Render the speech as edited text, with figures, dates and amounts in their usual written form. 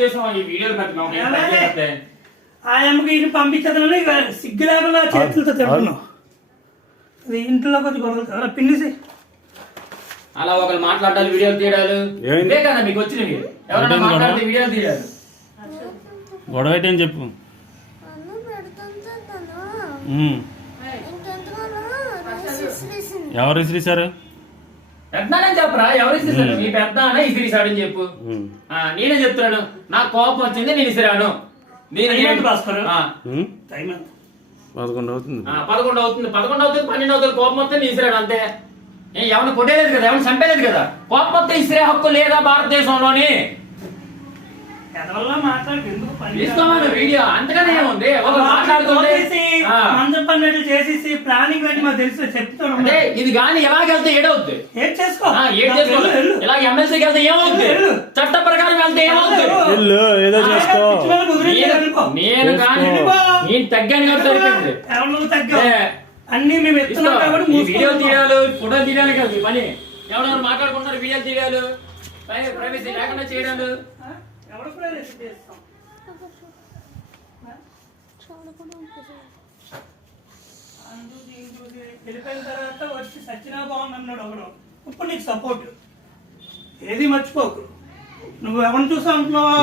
చేసాం ఈ వీడియోలు పెట్టి ఆ అమ్మకి ఈయన పంపించదని సిగ్గు లేకుండా చేతులతో తింటున్నాం. అది ఇంట్లో కొంచెం గొడవ పిన్నిసి అలా ఒకరు మాట్లాడాలి, వీడియోలు తీయడాలు ఇదే కదా మీకు వచ్చినవి. ఎవరైనా మాట్లాడితే వీడియోలు తీయాలి. గొడవ అయితే అని చెప్పు. ఎవరు ఇసిరిసారు? పెద్దనని చెప్పరా? ఎవరు ఇసిరిసారు? మీ పెద్ద అన్న ఇసిరిసాడని చెప్పు. నేనే చెప్తున్నాను, నాకు కోపం వచ్చింది, నేను ఇసిరాను. 11 అవుతుంది. 11 అవుతుంది, 12 అవుతుంది. కోపం వస్తే నేను ఇసిరాడు అంతే. ఎవరిని కొట్టేలేదు కదా, ఎవరిని చంపేలేదు కదా. కోపం వస్తే ఇసిరే హక్కు లేదా భారతదేశంలోని? తీసుకోమని వీడియో అంతగానే ఏముంది. మంచం పన్నెండు చేసేసి ప్లానింగ్ పెట్టి మాకు తెలుసు చెప్తాను. ఇది కానీ ఎలాగెళ్తే ఏడవుద్ది? ఏడ్ చేసుకో. ఇలా ఎమ్మెల్సీకి వెళ్తే ఏమవుద్ది? చట్ట ప్రకారం వెళ్తే ఏమవుద్ది? ఏదో చేసుకో. నేను కానీ నేను తగ్గాను కాబట్టి సరిపోయింది. ఎవరు తగ్గా అన్ని మేము ఎత్తున్నాం కాబట్టి వీడియోలు తీయాలి, ఫోటోలు తీయాలి కదా ఈ పని. ఎవరెవరు మాట్లాడుకుంటారు, వీడియోలు తీయాలి, ప్రైవసీ లేకుండా చేయడాలు. ఎవరు ప్రైవసీ చేస్తాం? వెళ్ళిపోయిన తర్వాత వచ్చి సచ్చినా బాగుందన్నాడు ఒకడు. ఇప్పుడు నీకు సపోర్ట్ ఏది మర్చిపోకు. నువ్వు ఎవరిని చూసా అంటున్నావా?